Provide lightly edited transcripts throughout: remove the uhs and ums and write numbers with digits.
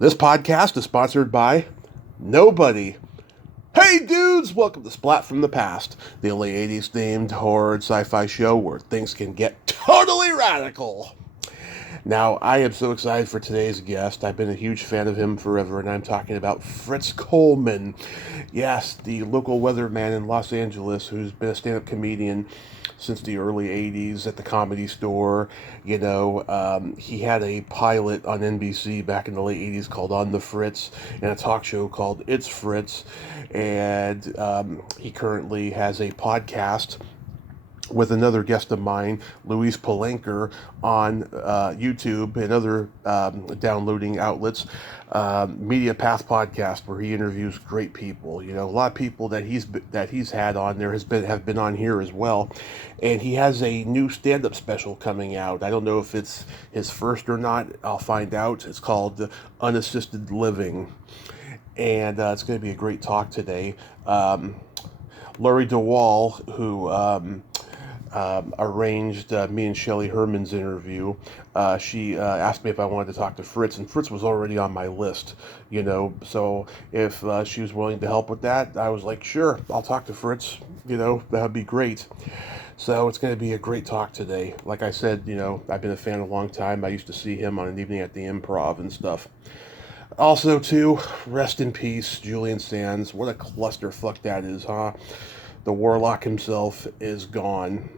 This podcast is sponsored by nobody. Hey dudes, welcome to Splat from the Past, the only 80s themed horror and sci-fi show where things can get totally radical. Now, I am so excited for today's guest. I've been a huge fan of him forever, and I'm talking about Fritz Coleman. Yes, the local weatherman in Los Angeles who's been a stand-up comedian since the early 80s at the Comedy Store. He had a pilot on NBC back in the late 80s called On the Fritz, and a talk show called It's Fritz. And he currently has a podcast with another guest of mine, Louise Palanker, on YouTube and other downloading outlets, Media Path Podcast, where he interviews great people. You know, a lot of people that he's had on there have been on here as well, and he has a new stand-up special coming out. I don't know if it's his first or not. I'll find out. It's called Unassisted Living, and it's going to be a great talk today. Laurie DeWall, who arranged me and Shelley Herman's interview. She asked me if I wanted to talk to Fritz, and Fritz was already on my list, so if she was willing to help with that, I was like, sure, I'll talk to Fritz, that'd be great. So it's going to be a great talk today. Like I said, I've been a fan a long time. I used to see him on an evening at the Improv and stuff. Also, too, rest in peace, Julian Sands. What a clusterfuck that is, huh? The Warlock himself is gone.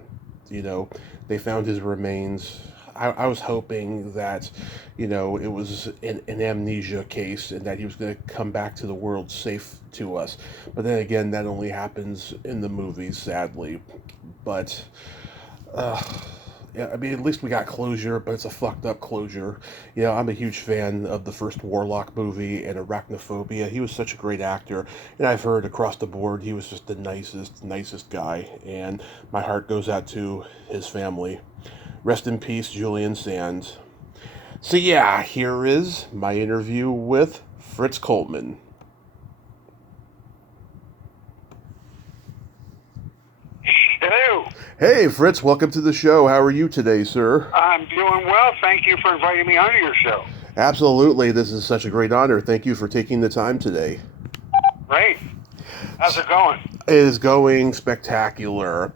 They found his remains. I was hoping that, it was an amnesia case and that he was going to come back to the world safe to us. But then again, that only happens in the movies, sadly. But, at least we got closure, but it's a fucked up closure. I'm a huge fan of the first Warlock movie and Arachnophobia. He was such a great actor, and I've heard across the board he was just the nicest guy, and my heart goes out to his family. Rest in peace, Julian Sands. So yeah, here is my interview with Fritz Coleman. Hello. Hey, Fritz, welcome to the show. How are you today, sir? I'm doing well. Thank you for inviting me onto your show. Absolutely. This is such a great honor. Thank you for taking the time today. Great. How's it going? It is going spectacular.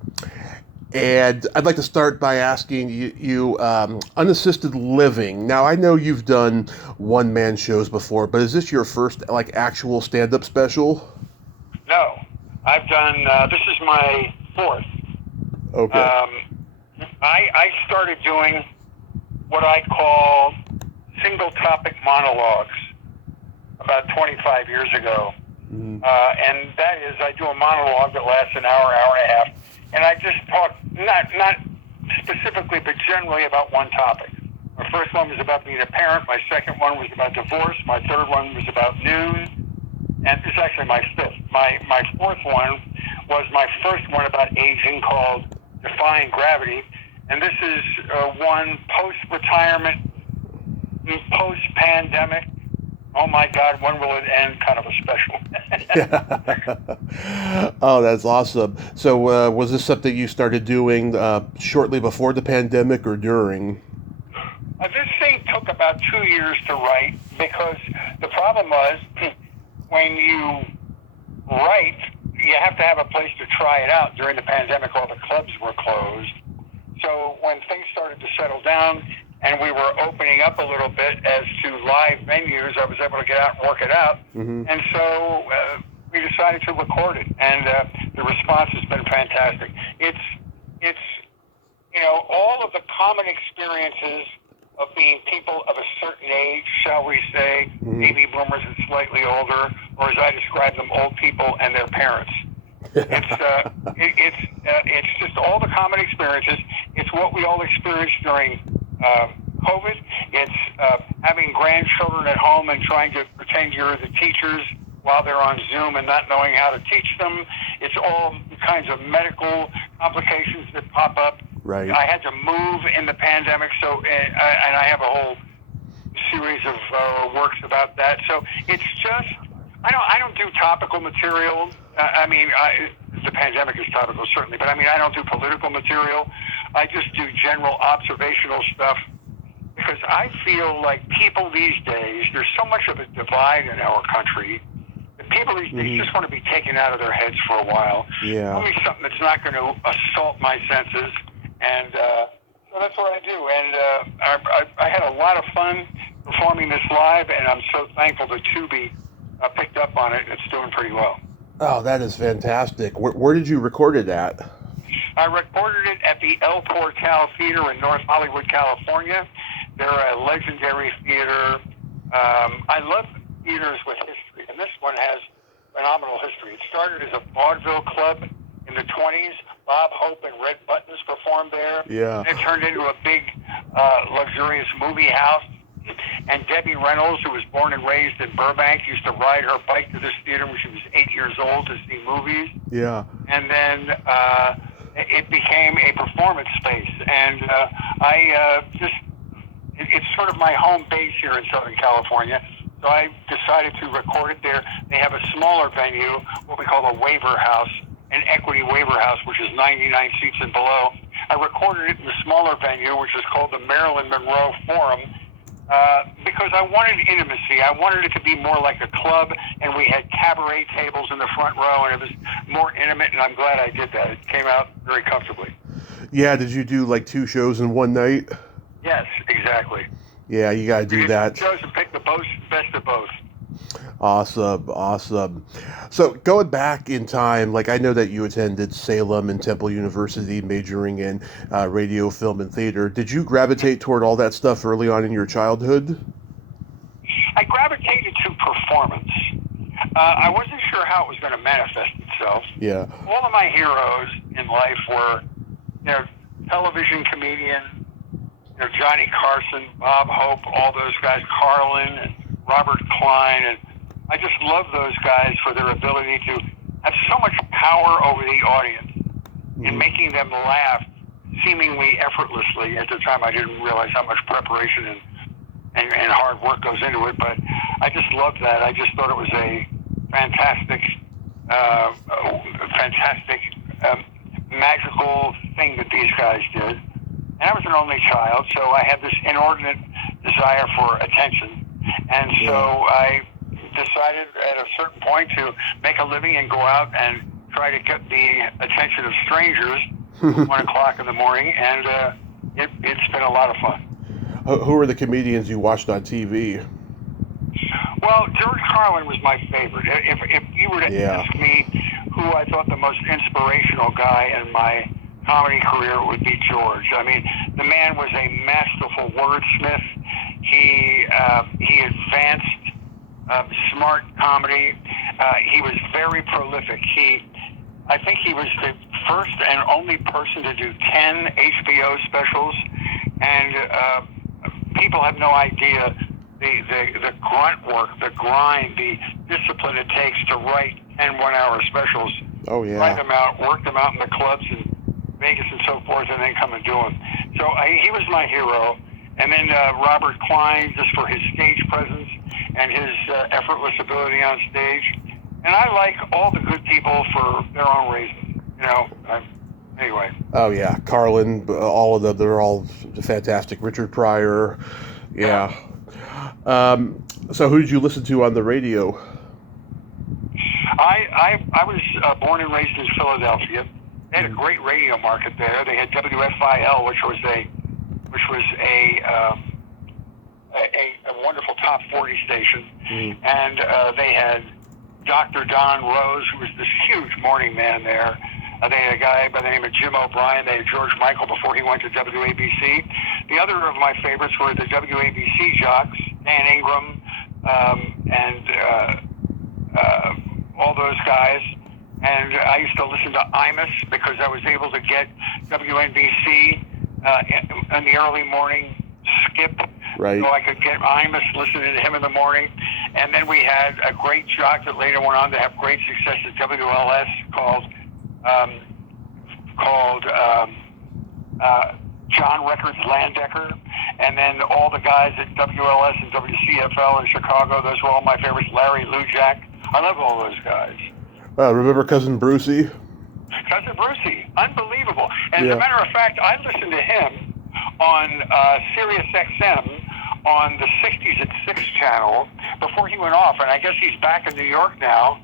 And I'd like to start by asking you Unassisted Living. Now, I know you've done one-man shows before, but is this your first, actual stand-up special? No. I've done, this is my fourth. Okay. I started doing what I call single-topic monologues about 25 years ago. Mm-hmm. And that is, I do a monologue that lasts an hour and a half, and I just talk, not specifically, but generally about one topic. My first one was about being a parent. My second one was about divorce. My third one was about news. And it's actually my fifth. My fourth one was my first one about aging, called Defying Gravity. And this is one post-retirement, post-pandemic. Oh my God, when will it end? Kind of a special. Oh, that's awesome. So was this something you started doing shortly before the pandemic or during? This thing took about 2 years to write, because the problem was, when you write, you have to have a place to try it out. During the pandemic, all the clubs were closed. So when things started to settle down and we were opening up a little bit as to live venues, I was able to get out and work it out. Mm-hmm. And so we decided to record it, and the response has been fantastic. It's all of the common experiences of being people of a certain age, shall we say, mm-hmm. baby boomers and slightly older, or as I describe them, old people and their parents. It's just all the common experiences. It's what we all experienced during COVID. It's having grandchildren at home and trying to pretend you're the teachers while they're on Zoom and not knowing how to teach them. It's all kinds of medical complications that pop up. Right. I had to move in the pandemic, so and I have a whole series of works about that. So it's just, I don't do topical material. The pandemic is topical, certainly, but I don't do political material. I just do general observational stuff, because I feel like people these days, there's so much of a divide in our country. The people these days just want to be taken out of their heads for a while. Yeah. Tell me something that's not going to assault my senses, and so that's what I do. And I had a lot of fun performing this live, and I'm so thankful that Tubi picked up on it. It's doing pretty well. Oh, that is fantastic. Where did you record it at? I recorded it at the El Portal Theater in North Hollywood, California. They're a legendary theater. I love theaters with history, and this one has phenomenal history. It started as a vaudeville club in the 20s. Bob Hope and Red Buttons performed there. Yeah. And it turned into a big, luxurious movie house. And Debbie Reynolds, who was born and raised in Burbank, used to ride her bike to this theater when she was 8 years old to see movies. Yeah. And then it became a performance space. And it's sort of my home base here in Southern California. So I decided to record it there. They have a smaller venue, what we call a waiver house, an equity waiver house, which is 99 seats and below. I recorded it in the smaller venue, which is called the Marilyn Monroe Forum, because I wanted intimacy. I wanted it to be more like a club, and we had cabaret tables in the front row, and it was more intimate, and I'm glad I did that. It came out very comfortably. Yeah, did you do like 2 shows in one night? Yes, exactly. Yeah, you got to do that. Chose and pick the best of both. Awesome. So going back in time, like I know that you attended Salem and Temple University, majoring in radio, film, and theater. Did you gravitate toward all that stuff early on in your childhood? I gravitated to performance. I wasn't sure how it was going to manifest itself. Yeah. All of my heroes in life were, television comedian, Johnny Carson, Bob Hope, all those guys, Carlin and Robert Klein, and I just love those guys for their ability to have so much power over the audience in making them laugh seemingly effortlessly. At the time, I didn't realize how much preparation and hard work goes into it, but I just loved that. I just thought it was a fantastic, magical thing that these guys did. And I was an only child, so I had this inordinate desire for attention. And so I decided at a certain point to make a living and go out and try to get the attention of strangers at 1 o'clock in the morning, and it's been a lot of fun. Who are the comedians you watched on TV? Well, George Carlin was my favorite. If you were to ask me who I thought the most inspirational guy in my comedy career, it would be George. I mean, the man was a masterful wordsmith. He advanced smart comedy. He was very prolific. I think he was the first and only person to do 10 HBO specials, and people have no idea the grunt work, the grind, the discipline it takes to write 10 one-hour specials. Oh, yeah. Write them out, work them out in the clubs in Vegas and so forth, and then come and do them. So he was my hero. And then Robert Klein, just for his stage presence and his effortless ability on stage. And I like all the good people for their own reasons, anyway. Oh, yeah. Carlin, all of them, they're all fantastic. Richard Pryor, yeah. So who did you listen to on the radio? I was born and raised in Philadelphia. They had a great radio market there. They had WFIL, which was a wonderful top 40 station, and they had Dr. Don Rose, who was this huge morning man there. They had a guy by the name of Jim O'Brien. They had George Michael before he went to WABC. The other of my favorites were the WABC jocks, Dan Ingram, and all those guys. And I used to listen to Imus because I was able to get WNBC in the early morning skip. Right. So I could get Imus listening to him in the morning. And then we had a great jock that later went on to have great success at WLS called John Records Landecker. And then all the guys at WLS and WCFL in Chicago, those were all my favorites. Larry Lujak. I love all those guys. Remember Cousin Brucey? Cousin Brucey, unbelievable. And as a matter of fact, I listened to him on Sirius XM on the 60s at 6 channel before he went off, and I guess he's back in New York now,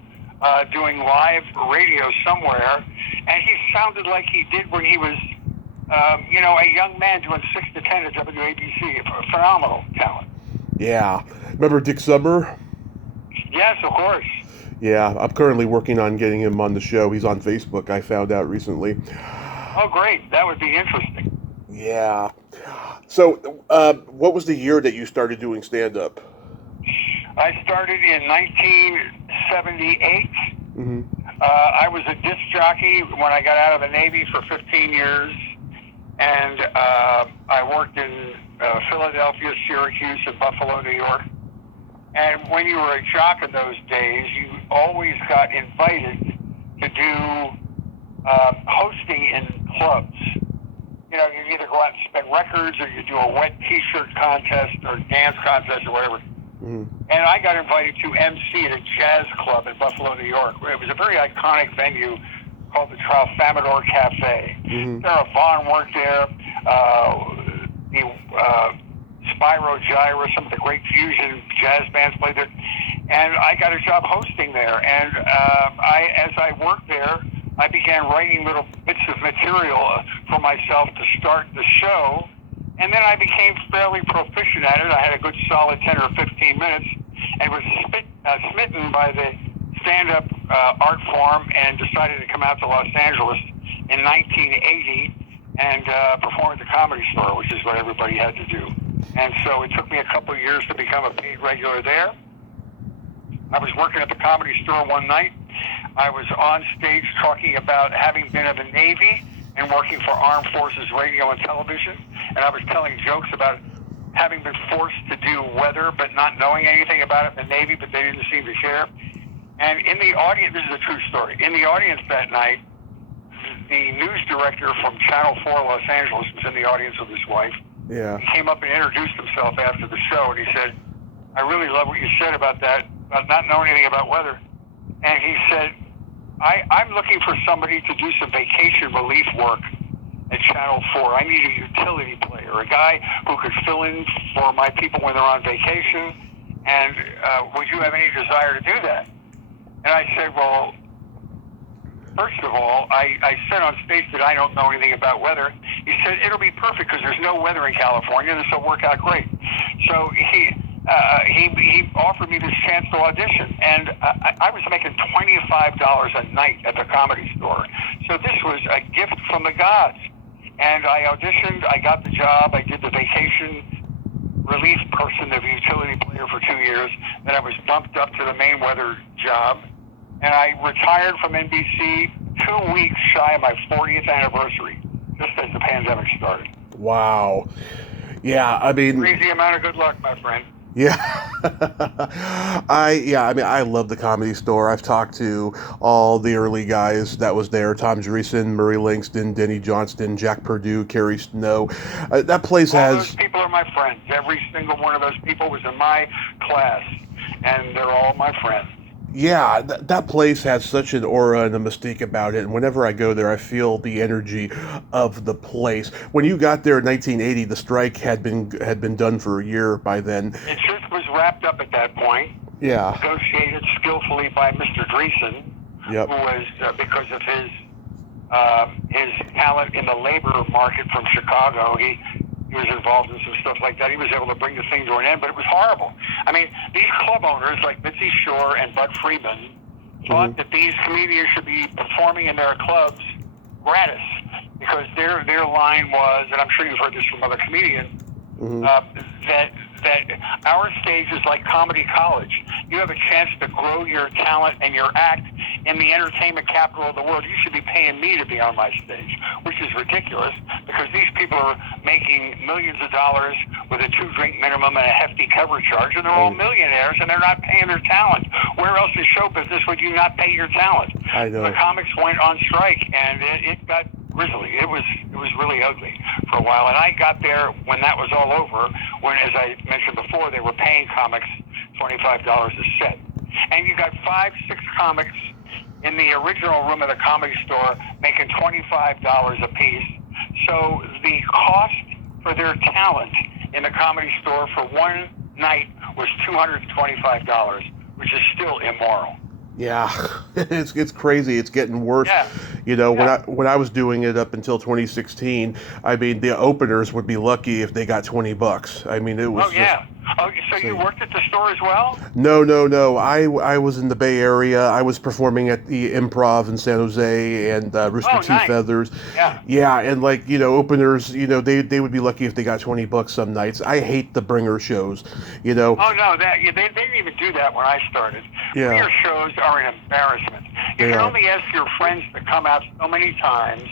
doing live radio somewhere, and he sounded like he did when he was, a young man doing 6 to 10 at WABC. Phenomenal talent. Yeah. Remember Dick Summer? Yes, of course. Yeah, I'm currently working on getting him on the show. He's on Facebook, I found out recently. Oh, great. That would be interesting. Yeah. So, what was the year that you started doing stand-up? I started in 1978. Mm-hmm. I was a disc jockey when I got out of the Navy for 15 years, and I worked in Philadelphia, Syracuse, and Buffalo, New York. And when you were a jock in those days, you always got invited to do hosting in clubs. You either go out and spin records, or you do a wet T-shirt contest or dance contest or whatever. Mm-hmm. And I got invited to MC at a jazz club in Buffalo, New York. It was a very iconic venue called the Tralfamadore Cafe. Mm-hmm. Sarah Vaughan worked there. Spyro Gyra, some of the great fusion jazz bands played there. And I got a job hosting there. And as I worked there, I began writing little bits of material for myself to start the show. And then I became fairly proficient at it. I had a good solid 10 or 15 minutes and was smitten by the stand-up art form and decided to come out to Los Angeles in 1980 and perform at the Comedy Store, which is what everybody had to do. And so it took me a couple of years to become a paid regular there. I was working at the Comedy Store one night. I was on stage talking about having been in the Navy and working for Armed Forces Radio and Television. And I was telling jokes about having been forced to do weather but not knowing anything about it in the Navy, but they didn't seem to care. And in the audience, this is a true story, in the audience that night, the news director from Channel 4 Los Angeles was in the audience with his wife. Yeah. He came up and introduced himself after the show, and he said, I really love what you said about that, about not knowing anything about weather. And he said, I'm looking for somebody to do some vacation relief work at Channel 4. I need a utility player, a guy who could fill in for my people when they're on vacation, and would you have any desire to do that? And I said, well, first of all, I said on stage that I don't know anything about weather. He said, it'll be perfect because there's no weather in California. This will work out great. So he offered me this chance to audition, and I was making $25 a night at the Comedy Store. So this was a gift from the gods. And I auditioned, I got the job, I did the vacation relief person, the utility player for 2 years. Then I was bumped up to the main weather job. And I retired from NBC 2 weeks shy of my 40th anniversary, just as the pandemic started. Wow. Yeah, I mean... Crazy amount of good luck, my friend. Yeah. I love the Comedy Store. I've talked to all the early guys that was there. Tom Dreesen, Murray Langston, Denny Johnston, Jack Perdue, Kerry Snow. That place all has... those people are my friends. Every single one of those people was in my class, and they're all my friends. Yeah, that place has such an aura and a mystique about it, and whenever I go there, I feel the energy of the place. When you got there in 1980, the strike had been done for a year by then. It just was wrapped up at that point. Yeah. Negotiated skillfully by Mr. Dreesen, Yep. who was, because of his talent in the labor market from Chicago, he was involved in some stuff like that. He was able to bring the thing to an end, but it was horrible. I mean, these club owners like Mitzi Shore and Bud Friedman thought that these comedians should be performing in their clubs gratis because their line was, and I'm sure you've heard this from other comedians, that our stage is like comedy college. You have a chance to grow your talent and your act in the entertainment capital of the world. You should be paying me to be on my stage, which is ridiculous because these people are making millions of dollars with a 2-drink minimum and a hefty cover charge, and they're all millionaires, and they're not paying their talent. Where else in show business would you not pay your talent? I know. The comics went on strike, and it got grisly. It was really ugly for a while, and I got there when that was all over, when, as I mentioned before, they were paying comics $25 a set. And you got 5-6 comics in the original room of the Comedy Store making $25 a piece. So the cost for their talent in the Comedy Store for one night was $225, which is still immoral. Yeah, it's crazy. It's getting worse. Yeah. You know, Yeah. when I was doing it up until 2016, I mean, the openers would be lucky if they got $20. I mean, it was Oh, yeah. Oh, so you worked at the store as well? No. I was in the Bay Area. I was performing at the Improv in San Jose and Rooster Teeth nice. Feathers. Yeah. Yeah, and like, you know, openers, you know, they would be lucky if they got $20 some nights. I hate the bringer shows, you know. Oh, no, they didn't even do that when I started. Yeah. Bringer shows are an embarrassment. You They can are. only ask your friends to come out so many times,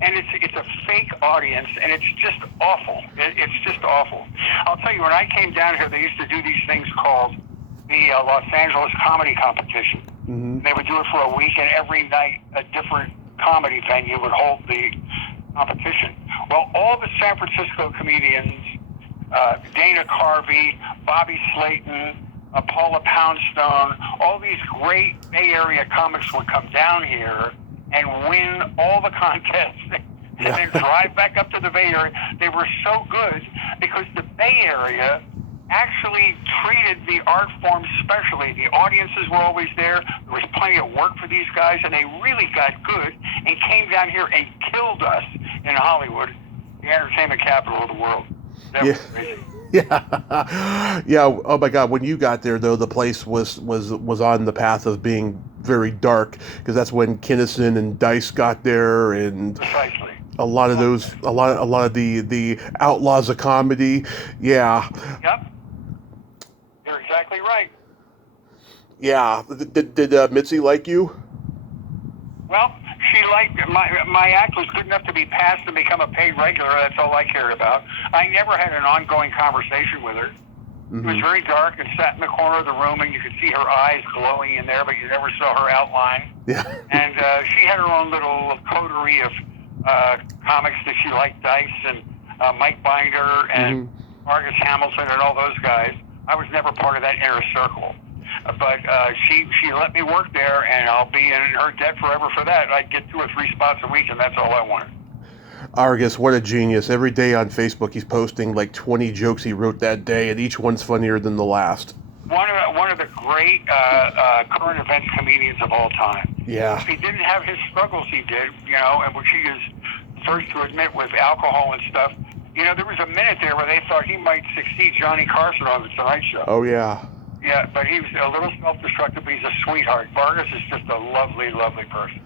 and it's a fake audience, and it's just awful. It's just awful. I'll tell you, when I came down here, they used to do these things called the Los Angeles Comedy Competition. Mm-hmm. They would do it for a week, and every night a different comedy venue would hold the competition. Well, all the San Francisco comedians, Dana Carvey, Bobby Slayton, Paula Poundstone, all these great Bay Area comics would come down here and win all the contests and then drive back up to the Bay Area. They were so good because the Bay Area actually treated the art form specially. The audiences were always there. There was plenty of work for these guys, and they really got good and came down here and killed us in Hollywood, the entertainment capital of the world. That was crazy. Yeah. Oh my God! When you got there, though, the place was on the path of being very dark because that's when Kinnison and Dice got there, and Precisely. a lot of those, a lot of the outlaws of comedy. Yeah. Yep. You're exactly right. Yeah. Did Mitzi like you? Well, she liked my act was good enough to be passed and become a paid regular. That's all I cared about. I never had an ongoing conversation with her. Mm-hmm. It was very dark and sat in the corner of the room, and you could see her eyes glowing in there, but you never saw her outline. Yeah. And she had her own little coterie of comics that she liked, Dice and Mike Binder and Marcus Hamilton and all those guys. I was never part of that inner circle. But she let me work there, and I'll be in her debt forever for that. I'd get 2 or 3 spots a week, and that's all I wanted. Argus, what a genius. Every day on Facebook he's posting like 20 jokes he wrote that day, and each one's funnier than the last. One of the great current events comedians of all time. Yeah. He didn't have his struggles he did, you know, and which he is first to admit with alcohol and stuff. You know, there was a minute there where they thought he might succeed Johnny Carson on The Tonight Show. Oh, yeah. Yeah, but he was a little self-destructive, but he's a sweetheart. Vargas is just a lovely, lovely person.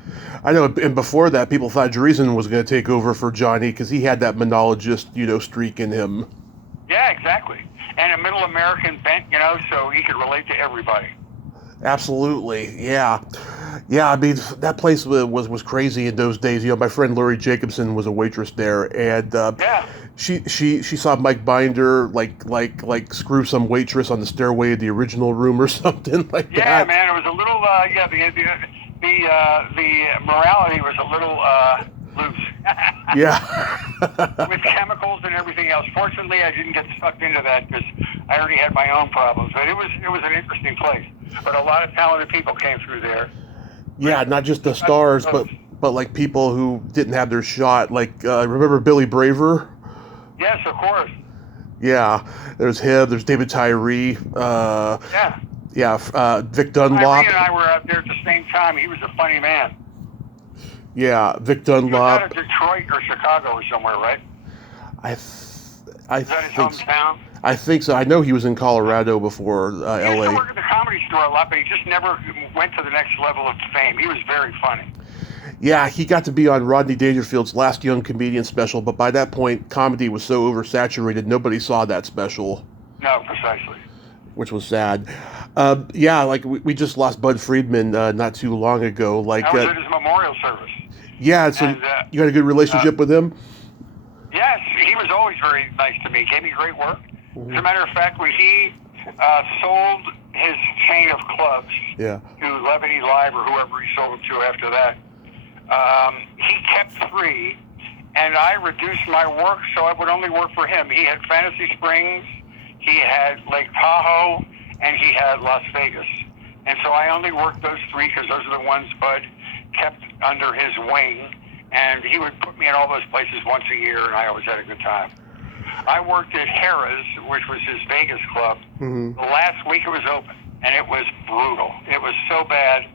I know, and before that, people thought Dreesen was going to take over for Johnny because he had that monologist, you know, streak in him. Yeah, exactly. And a middle American bent, you know, so he could relate to everybody. Absolutely, yeah. Yeah, I mean, that place was crazy in those days. You know, my friend Lori Jacobson was a waitress there, and she saw Mike Binder like screw some waitress on the stairway of the original room or something like that. Yeah, man, it was a little the morality was a little loose. Yeah. With chemicals and everything else. Fortunately, I didn't get sucked into that because I already had my own problems. But it was an interesting place. But a lot of talented people came through there. Yeah, not just the stars, but like people who didn't have their shot. Like remember Billy Braver? Yes, of course. Yeah, there's him. There's David Tyree. Vic Dunlop. Tyree and I were out there at the same time. He was a funny man. Yeah, Vic He was Dunlop. out of Detroit or Chicago or somewhere, right? Is that his hometown? I think so. I know he was in Colorado before He L.A. used to work at the Comedy Store a lot, but he just never went to the next level of fame. He was very funny. Yeah, he got to be on Rodney Dangerfield's Last Young Comedian special, but by that point, comedy was so oversaturated, nobody saw that special. No, precisely. Which was sad. Like we just lost Bud Friedman not too long ago. Like I was at his memorial service. Yeah, so you had a good relationship with him? Yes, he was always very nice to me. Gave me great work. Mm-hmm. As a matter of fact, when he sold his chain of clubs to Levity Live or whoever he sold them to after that, he kept 3, and I reduced my work so I would only work for him. He had Fantasy Springs, he had Lake Tahoe, and he had Las Vegas. And so I only worked those 3 because those are the ones Bud kept under his wing, and he would put me in all those places once a year, and I always had a good time. I worked at Harrah's, which was his Vegas club. Mm-hmm. The last week it was open, and it was brutal. It was so bad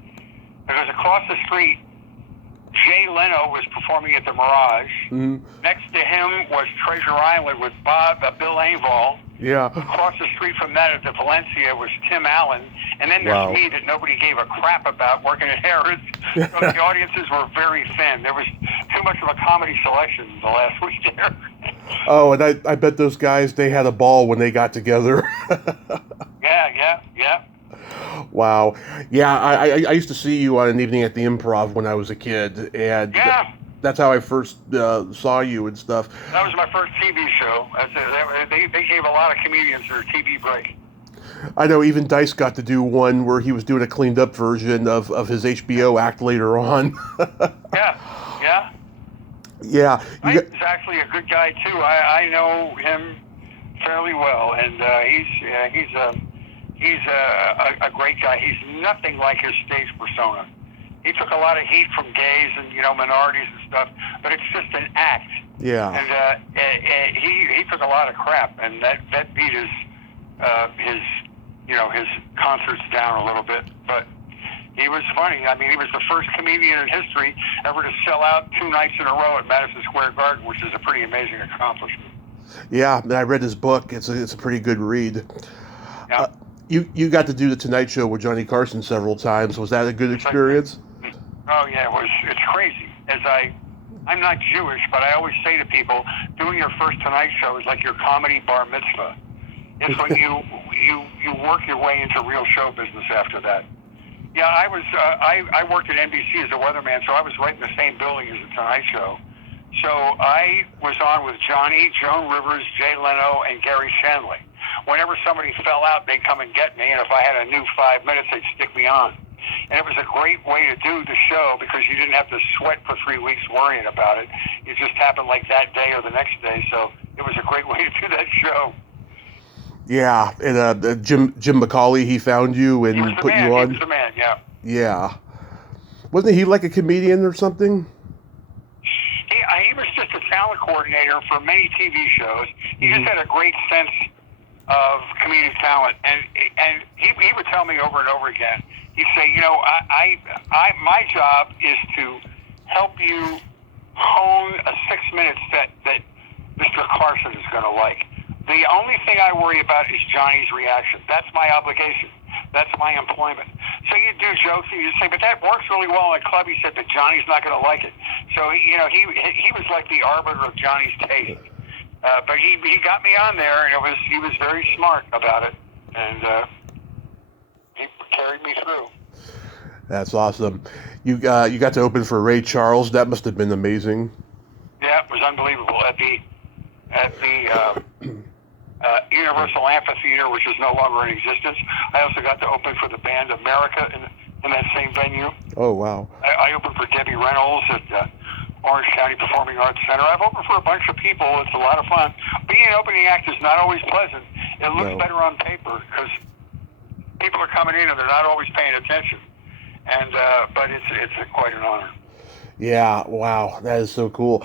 because across the street, Jay Leno was performing at the Mirage. Mm-hmm. Next to him was Treasure Island with Bill Engvall. Yeah. Across the street from that at the Valencia was Tim Allen. And then there's me that nobody gave a crap about working at Harrah's. So the audiences were very thin. There was too much of a comedy selection the last week there. Oh, and I bet those guys, they had a ball when they got together. Yeah. Wow. Yeah, I used to see you on an evening at the Improv when I was a kid, and that's how I first saw you and stuff. That was my first TV show. They gave a lot of comedians their TV break. I know even Dice got to do one where he was doing a cleaned up version of his HBO act later on. Yeah. He's actually a good guy too. I know him fairly well, and he's a great guy. He's nothing like his stage persona. He took a lot of heat from gays and minorities and stuff, but it's just an act. Yeah. And he took a lot of crap, and that beat his concerts down a little bit. But he was funny. I mean, he was the first comedian in history ever to sell out 2 nights in a row at Madison Square Garden, which is a pretty amazing accomplishment. Yeah, and I read his book. It's a pretty good read. Yeah. You got to do the Tonight Show with Johnny Carson several times. Was that a good experience? Oh yeah, it was. It's crazy. I'm not Jewish, but I always say to people, doing your first Tonight Show is like your comedy bar mitzvah. It's when you work your way into real show business after that. Yeah, I worked at NBC as a weatherman, so I was right in the same building as the Tonight Show. So I was on with Johnny, Joan Rivers, Jay Leno, and Gary Shandling. Whenever somebody fell out, they'd come and get me, and if I had a new 5 minutes, they'd stick me on. And it was a great way to do the show because you didn't have to sweat for 3 weeks worrying about it. It just happened like that day or the next day, so it was a great way to do that show. Yeah, and Jim McCauley, he found you and put you on. He was the man, yeah. Yeah. Wasn't he like a comedian or something? He was just a talent coordinator for many TV shows. He just had a great sense of comedic talent, and he would tell me over and over again. He'd say, my job is to help you hone a 6 minutes that Mr. Carson is going to like. The only thing I worry about is Johnny's reaction. That's my obligation. That's my employment. So you do jokes and you say, but that works really well in a club. He said, but Johnny's not going to like it. So, he was like the arbiter of Johnny's taste. But he got me on there, and he was very smart about it, and he carried me through. That's awesome. You got to open for Ray Charles. That must have been amazing. Yeah, it was unbelievable at the Universal Amphitheater, which is no longer in existence. I also got to open for the band America in that same venue. Oh wow! I opened for Debbie Reynolds at Orange County Performing Arts Center. I've opened for a bunch of people. It's a lot of fun. Being an opening act is not always pleasant. It looks better on paper because people are coming in and they're not always paying attention. And but it's quite an honor. Yeah, wow, that is so cool.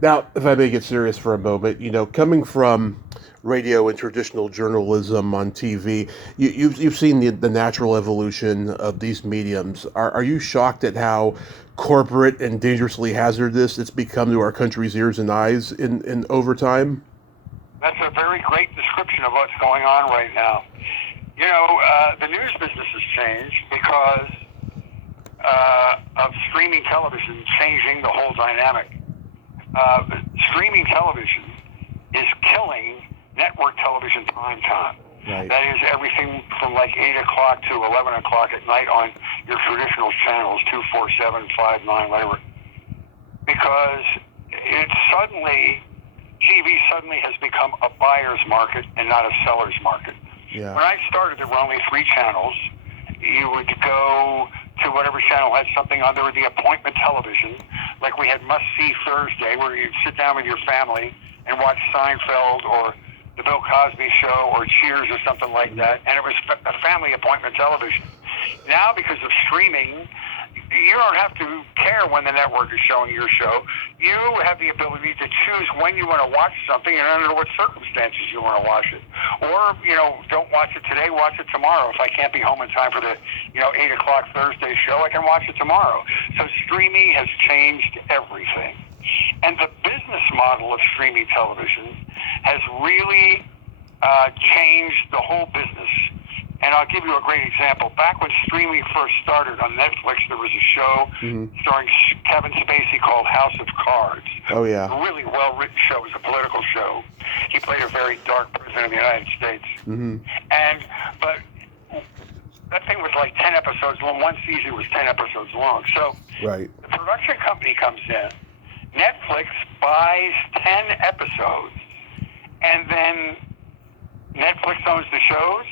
Now, if I may get serious for a moment, coming from radio and traditional journalism on TV, you've seen the natural evolution of these mediums. Are you shocked at how corporate and dangerously hazardous it's become to our country's ears and eyes in over time? That's a very great description of what's going on right now. The news business has changed because of streaming television changing the whole dynamic. Streaming television is killing network television prime time. Right. That is everything from like 8 o'clock to 11 o'clock at night on your traditional channels, 2, 4, 7, 5, 9, whatever. Because TV suddenly has become a buyer's market and not a seller's market. Yeah. When I started, there were only 3 channels. You would go to whatever channel had something on. There would be appointment television, like we had Must See Thursday, where you'd sit down with your family and watch Seinfeld or the Bill Cosby Show or Cheers or something like that, and it was a family appointment television. Now, because of streaming, you don't have to care when the network is showing your show. You have the ability to choose when you want to watch something and under what circumstances you want to watch it. Or, don't watch it today, watch it tomorrow. If I can't be home in time for the, 8 o'clock Thursday show, I can watch it tomorrow. So streaming has changed everything. And the business model of streaming television has really changed the whole business. And I'll give you a great example. Back when streaming first started on Netflix, there was a show starring Kevin Spacey called House of Cards. Oh, yeah. A really well-written show. It was a political show. He played a very dark president of the United States. But that thing was like 10 episodes long. One season was 10 episodes long. So right. The production company comes in. Netflix buys 10 episodes. And then Netflix owns the shows.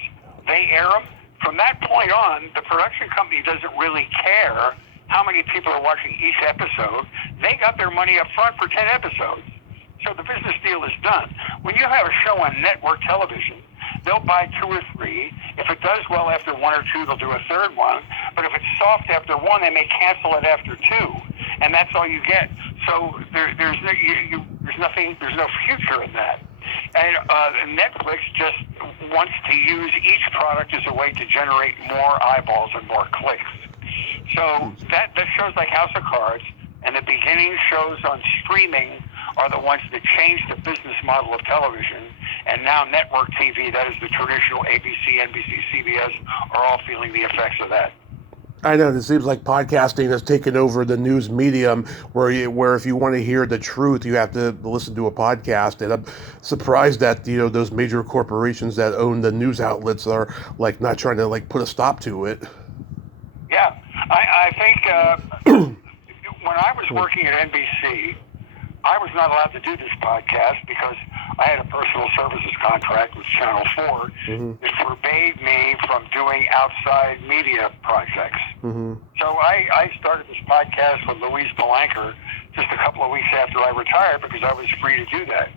They air them. From that point on, the production company doesn't really care how many people are watching each episode. They got their money up front for 10 episodes. So the business deal is done. When you have a show on network television, they'll buy 2 or 3. If it does well after 1 or 2, they'll do a third one. But if it's soft after 1, they may cancel it after 2. And that's all you get. So there's no future in that. And Netflix just wants to use each product as a way to generate more eyeballs and more clicks. So that shows like House of Cards and the beginning shows on streaming are the ones that change the business model of television. And now network TV, that is the traditional ABC, NBC, CBS, are all feeling the effects of that. I know, it seems like podcasting has taken over the news medium where if you want to hear the truth, you have to listen to a podcast. And I'm surprised that, those major corporations that own the news outlets are like not trying to like put a stop to it. Yeah, I think when I was working at NBC, I was not allowed to do this podcast because I had a personal services contract with Channel 4 that forbade me from doing outside media projects. So I started this podcast with Louise Palanker just a couple of weeks after I retired because I was free to do that.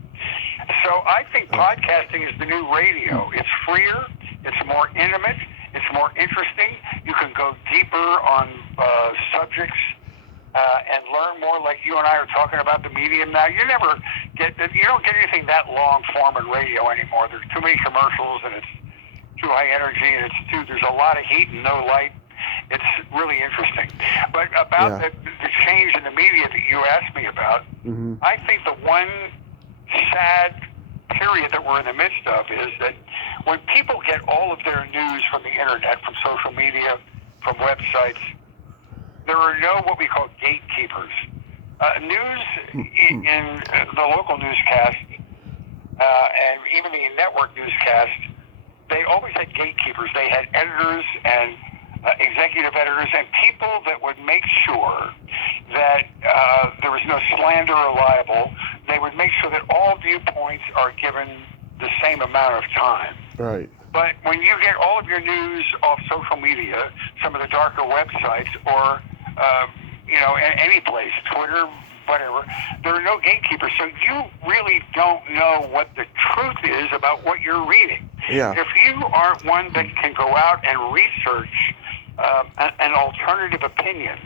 So I think podcasting is the new radio. It's freer, it's more intimate, it's more interesting. You can go deeper on subjects and learn more, like you and I are talking about the medium now. You don't get anything that long form in radio anymore. There's too many commercials and it's too high energy and there's a lot of heat and no light. It's really interesting. But about the change in the media that you asked me about, I think the one sad period that we're in the midst of is that when people get all of their news from the internet, from social media, from websites, there are no what we call gatekeepers. News in the local newscast and even the network newscast, they always had gatekeepers. They had editors and executive editors and people that would make sure that there was no slander or libel. They would make sure that all viewpoints are given the same amount of time. Right. But when you get all of your news off social media, some of the darker websites, or any place, Twitter, whatever, there are no gatekeepers. So you really don't know what the truth is about what you're reading. Yeah. If you aren't one that can go out and research an alternative opinion,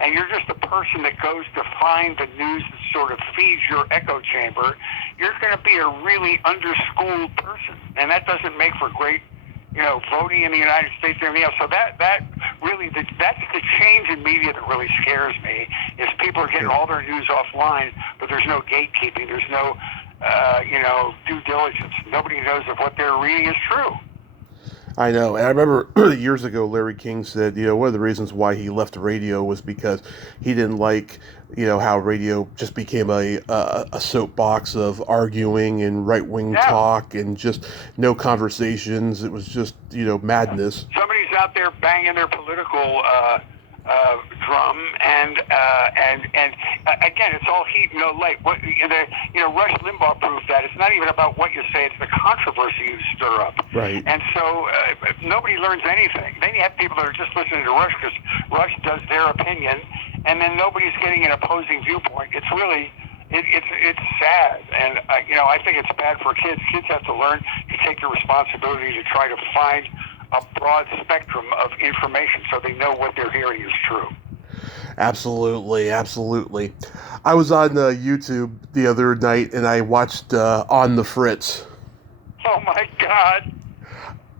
and you're just a person that goes to find the news that sort of feeds your echo chamber, you're going to be a really underschooled person. And that doesn't make for great, voting in the United States and everything else. So that's the change in media that really scares me, is people are getting all their news offline, but there's no gatekeeping. There's no, due diligence. Nobody knows if what they're reading is true. I know. And I remember years ago, Larry King said, one of the reasons why he left radio was because he didn't like, how radio just became a soapbox of arguing and right-wing talk and just no conversations. It was just, madness. Somebody's out there banging their political drum, and again, it's all heat and no light. Rush Limbaugh proved that it's not even about what you say; it's the controversy you stir up. Right. And so nobody learns anything. Then you have people that are just listening to Rush because Rush does their opinion, and then nobody's getting an opposing viewpoint. It's really. It's sad, and I think it's bad for kids. Kids have to learn to take the responsibility to try to find a broad spectrum of information so they know what they're hearing is true. Absolutely, absolutely. I was on YouTube the other night and I watched On the Fritz. Oh my God.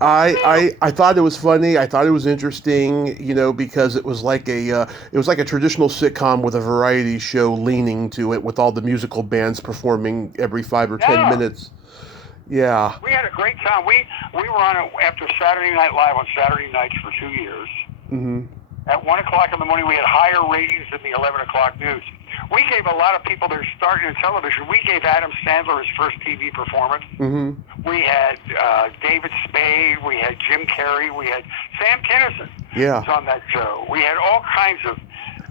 I thought it was funny. I thought it was interesting, because it was like a traditional sitcom with a variety show leaning to it, with all the musical bands performing every 5 or 10 minutes. Yeah. We had a great time. We were on it after Saturday Night Live on Saturday nights for 2 years. Mm-hmm. At 1 o'clock in the morning, we had higher ratings than the 11 o'clock news. We gave a lot of people their start in television. We gave Adam Sandler his first TV performance. Mm-hmm. We had David Spade. We had Jim Carrey. We had Sam Kinison Yeah. was on that show. We had all kinds of.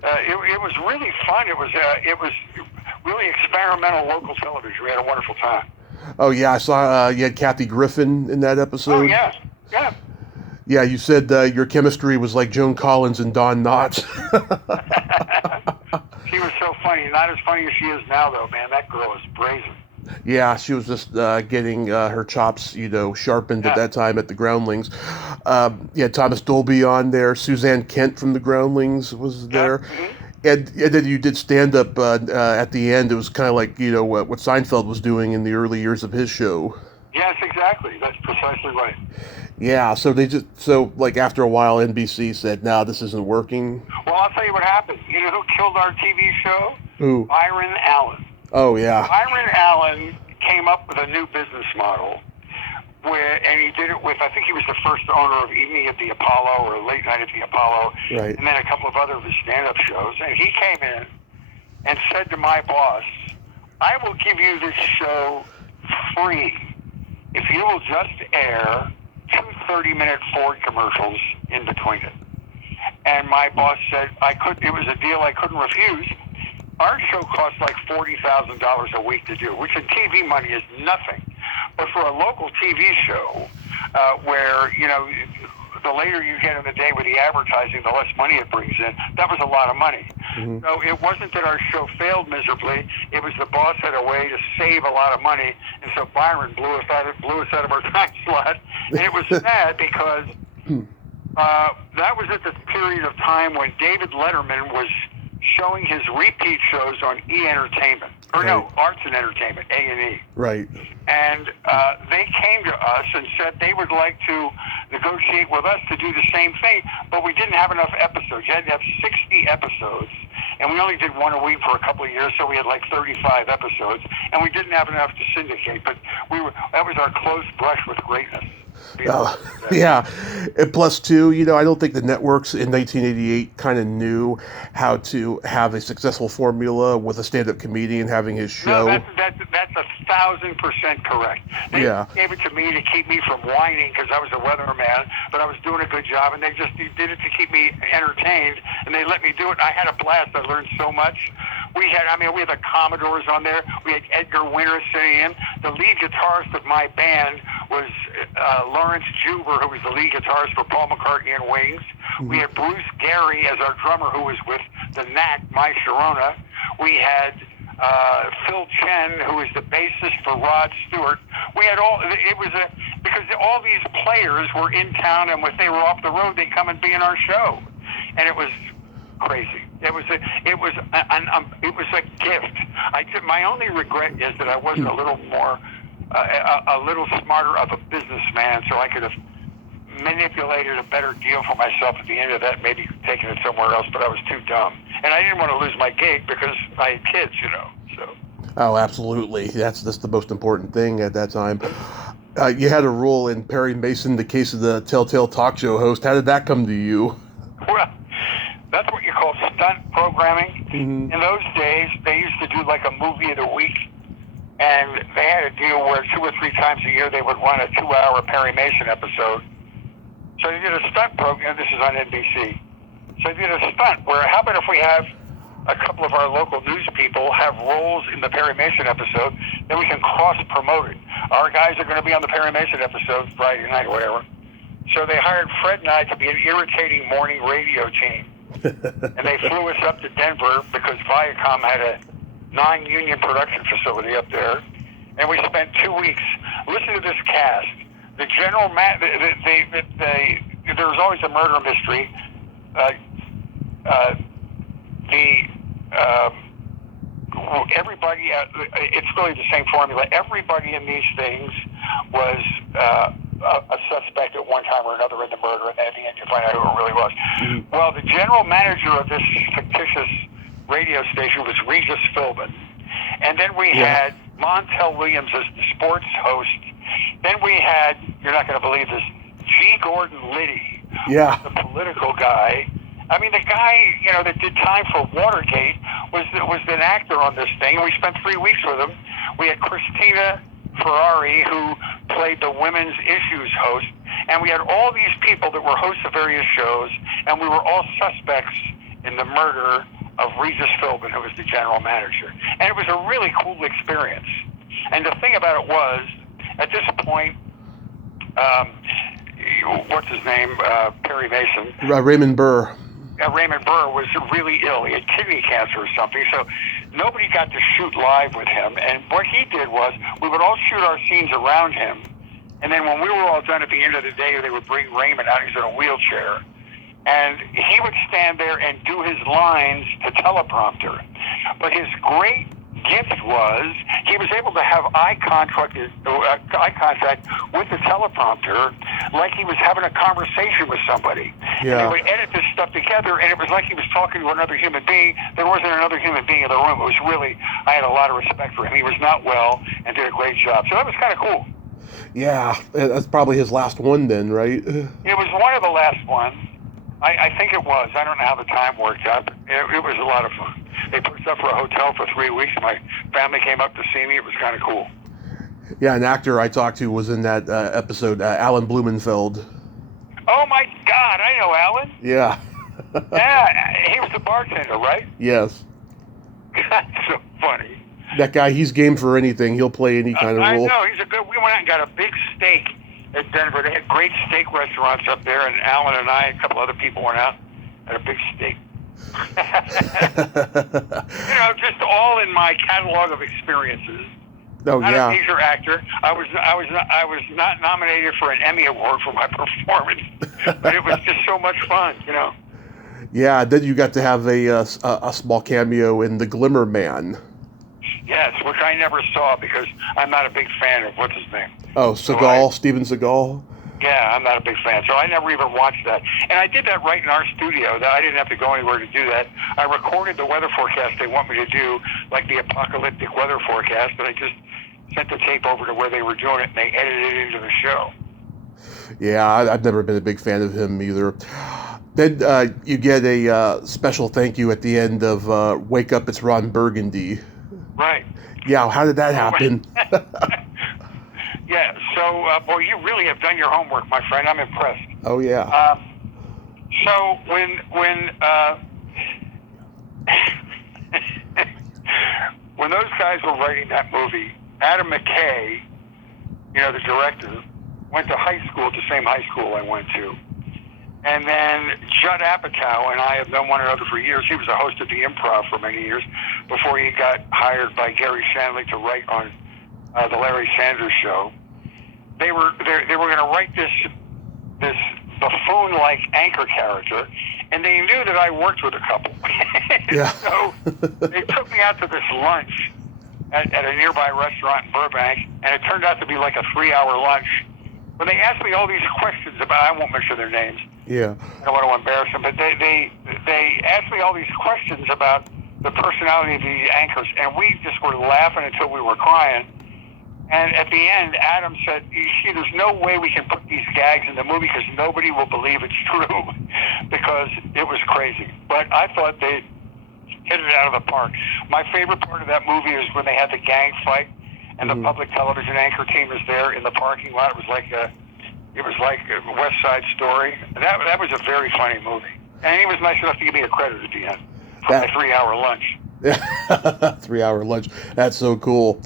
It was really fun. It was really experimental local television. We had a wonderful time. Oh yeah, I saw you had Kathy Griffin in that episode. Oh yeah, yeah. Yeah, you said your chemistry was like Joan Collins and Don Knotts. She was so funny. Not as funny as she is now, though, man. That girl is brazen. Yeah, she was just getting her chops, sharpened at that time at the Groundlings. Yeah, Thomas Dolby on there. Suzanne Kent from the Groundlings was there. Yeah. Mm-hmm. And then you did stand up at the end. It was kind of like, what Seinfeld was doing in the early years of his show. Yes, exactly. That's precisely right. Yeah, so like after a while, NBC said, "No, this isn't working." Well, I'll tell you what happened. You know who killed our TV show? Who? Byron Allen. Oh, yeah. Byron Allen came up with a new business model and he did it with, I think he was the first owner of Evening at the Apollo or Late Night at the Apollo, right, and then a couple of other of his stand-up shows. And he came in and said to my boss, "I will give you this show free if you will just air 2 30-minute Ford commercials in between it." And my boss said it was a deal I couldn't refuse. Our show costs like $40,000 a week to do, which in TV money is nothing. But for a local TV show, where, the later you get in the day with the advertising, the less money it brings in, that was a lot of money. Mm-hmm. So it wasn't that our show failed miserably. It was the boss had a way to save a lot of money. And so Byron blew us out of our time slot. And it was sad because that was at the period of time when David Letterman was showing his repeat shows on E! Entertainment. Or right. no, Arts and Entertainment, A&E. Right. And they came to us and said they would like to negotiate with us to do the same thing, but we didn't have enough episodes. You had to have 60 episodes, and we only did one a week for a couple of years, so we had like 35 episodes, and we didn't have enough to syndicate, but that was our close brush with greatness. Yeah. And plus, too, I don't think the networks in 1988 kind of knew how to have a successful formula with a stand-up comedian having his show. No, that's 1,000% correct. They gave it to me to keep me from whining because I was a weatherman, but I was doing a good job, and they just did it to keep me entertained, and they let me do it. I had a blast. I learned so much. We had the Commodores on there. We had Edgar Winter sitting in. The lead guitarist of my band was Lawrence Juber, who was the lead guitarist for Paul McCartney and Wings. Mm-hmm. We had Bruce Gary as our drummer, who was with the Knack, My Sharona. We had Phil Chen, who was the bassist for Rod Stewart. We had because all these players were in town, and when they were off the road, they'd come and be in our show, and it was crazy. It was a gift. My only regret is that I wasn't a little more, a little smarter of a businessman, so I could have manipulated a better deal for myself at the end of that, maybe taking it somewhere else, but I was too dumb. And I didn't want to lose my gig because I had kids, so. Oh, absolutely. That's the most important thing at that time. You had a role in Perry Mason, The Case of the Telltale Talk Show Host. How did that come to you? Well, that's what you call stunt programming. Mm-hmm. In those days, they used to do like a movie of the week, and they had a deal where 2 or 3 times a year they would run a 2-hour Perry Mason episode. So they did a stunt program. This is on NBC. So they did a stunt where, how about if we have a couple of our local news people have roles in the Perry Mason episode, then we can cross-promote it. Our guys are going to be on the Perry Mason episode Friday night or whatever. So they hired Fred and I to be an irritating morning radio team. And they flew us up to Denver because Viacom had a non-union production facility up there. And we spent 2 weeks. Listen to this cast. The general there was always a murder mystery. everybody, it's really the same formula. Everybody in these things was a suspect at one time or another in the murder, and at the end you find out who it really was. Mm-hmm. Well, the general manager of this fictitious radio station was Regis Philbin. And then we had Montel Williams as the sports host. Then we had, you're not going to believe this, G. Gordon Liddy, the political guy. I mean, the guy, that did time for Watergate was an actor on this thing. We spent 3 weeks with him. We had Christina Ferrari, who played the women's issues host. And we had all these people that were hosts of various shows, and we were all suspects in the murder of Regis Philbin, who was the general manager. And it was a really cool experience. And the thing about it was, at this point, what's his name? Perry Mason. Raymond Burr. Raymond Burr was really ill. He had kidney cancer or something. So nobody got to shoot live with him. And what he did was, we would all shoot our scenes around him. And then when we were all done at the end of the day, they would bring Raymond out. He's in a wheelchair. And he would stand there and do his lines to teleprompter. But his great gift was he was able to have eye contact with the teleprompter like he was having a conversation with somebody. Yeah. And they would edit this stuff together, and it was like he was talking to another human being. There wasn't another human being in the room. It was really, I had a lot of respect for him. He was not well and did a great job. So that was kind of cool. Yeah, that's probably his last one then, right? It was one of the last ones. I think it was. I don't know how the time worked out. It was a lot of fun. They put us up for a hotel for 3 weeks. My family came up to see me. It was kind of cool. Yeah, an actor I talked to was in that episode, Alan Blumenfeld. Oh, my God. I know Alan. Yeah. Yeah, he was the bartender, right? Yes. That's so funny. That guy, he's game for anything. He'll play any kind of role. I know. He's a good... We went out and got a big steak at Denver. They had great steak restaurants up there, and Alan and I and a couple other people went out at a big steak. Just all in my catalog of experiences. Oh, not yeah. a major actor. I was not nominated for an Emmy Award for my performance, but it was just so much fun, Yeah, then you got to have a small cameo in The Glimmer Man. Yes, which I never saw because I'm not a big fan of what's his name. Oh, Seagal, Steven Seagal. Yeah, I'm not a big fan, so I never even watched that. And I did that right in our studio. I didn't have to go anywhere to do that. I recorded the weather forecast they want me to do, like the apocalyptic weather forecast, and I just sent the tape over to where they were doing it, and they edited it into the show. Yeah, I've never been a big fan of him either. Then you get a special thank you at the end of Wake Up, It's Ron Burgundy. Right. Yeah, how did that happen? Yeah, so, boy, you really have done your homework, my friend. I'm impressed. Oh, yeah. So when when those guys were writing that movie, Adam McKay, the director, went to high school, the same high school I went to. And then Judd Apatow and I have known one another for years. He was a host of the Improv for many years before he got hired by Gary Shandling to write on the Larry Sanders Show. They were going to write this buffoon-like anchor character, and they knew that I worked with a couple. Yeah. So they took me out to this lunch at a nearby restaurant in Burbank, and it turned out to be like a 3-hour lunch. When they asked me all these questions about, I won't mention their names. Yeah. I don't want to embarrass them, but they asked me all these questions about the personality of the anchors, and we just were laughing until we were crying. And at the end, Adam said, "You see, there's no way we can put these gags in the movie because nobody will believe it's true," because it was crazy. But I thought they hit it out of the park. My favorite part of that movie is when they had the gang fight, and the public television anchor team was there in the parking lot. It was like a West Side Story. And that was a very funny movie. And he was nice enough to give me a credit at the end for my 3-hour lunch. 3-hour lunch. That's so cool.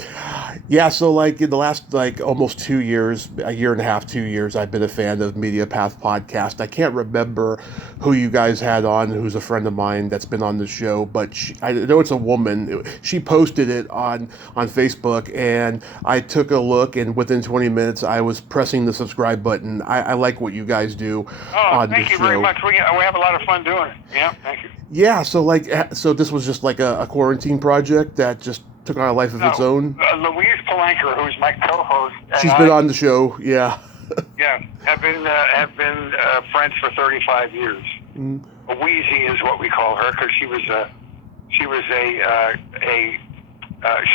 Yeah, so like in the last almost 2 years, a year and a half, 2 years, I've been a fan of Media Path Podcast. I can't remember who you guys had on, who's a friend of mine that's been on the show, but I know it's a woman. She posted it on Facebook, and I took a look, and within 20 minutes, I was pressing the subscribe button. I like what you guys do on the show. Thank you very much. We have a lot of fun doing it. Yeah, thank you. Yeah, so this was just like a quarantine project that just took on a life of its No, own. Louise Palanker, who's my co-host, and She's been on the show, yeah. yeah, friends for 35 years. Mm. Wheezy is what we call her because she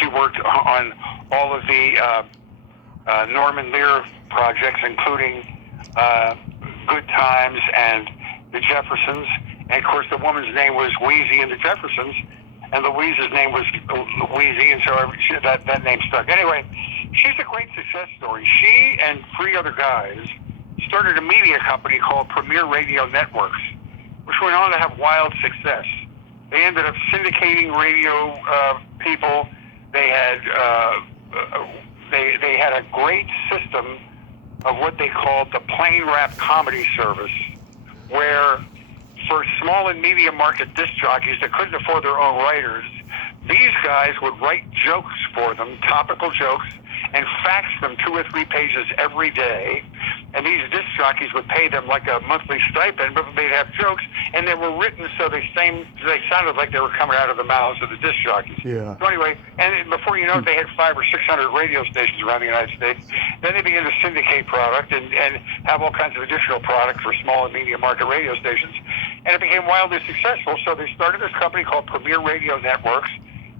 worked on all of the Norman Lear projects, including Good Times and the Jeffersons. And of course, the woman's name was Wheezy in the Jeffersons, and Louise's name was Wheezy, and so that name stuck. Anyway, she's a great success story. She and 3 other guys started a media company called Premier Radio Networks, which went on to have wild success. They ended up syndicating radio people. They had a great system of what they called the plane rap comedy service, where for small and medium market disc jockeys that couldn't afford their own writers, these guys would write jokes for them, topical jokes, and fax them 2 or 3 pages every day. And these disc jockeys would pay them like a monthly stipend, but they'd have jokes, and they were written so they sounded like they were coming out of the mouths of the disc jockeys. Yeah. So anyway, and before you know it, they had 500 or 600 radio stations around the United States. Then they began to syndicate product and have all kinds of additional products for small and medium market radio stations. And it became wildly successful. So they started this company called Premier Radio Networks.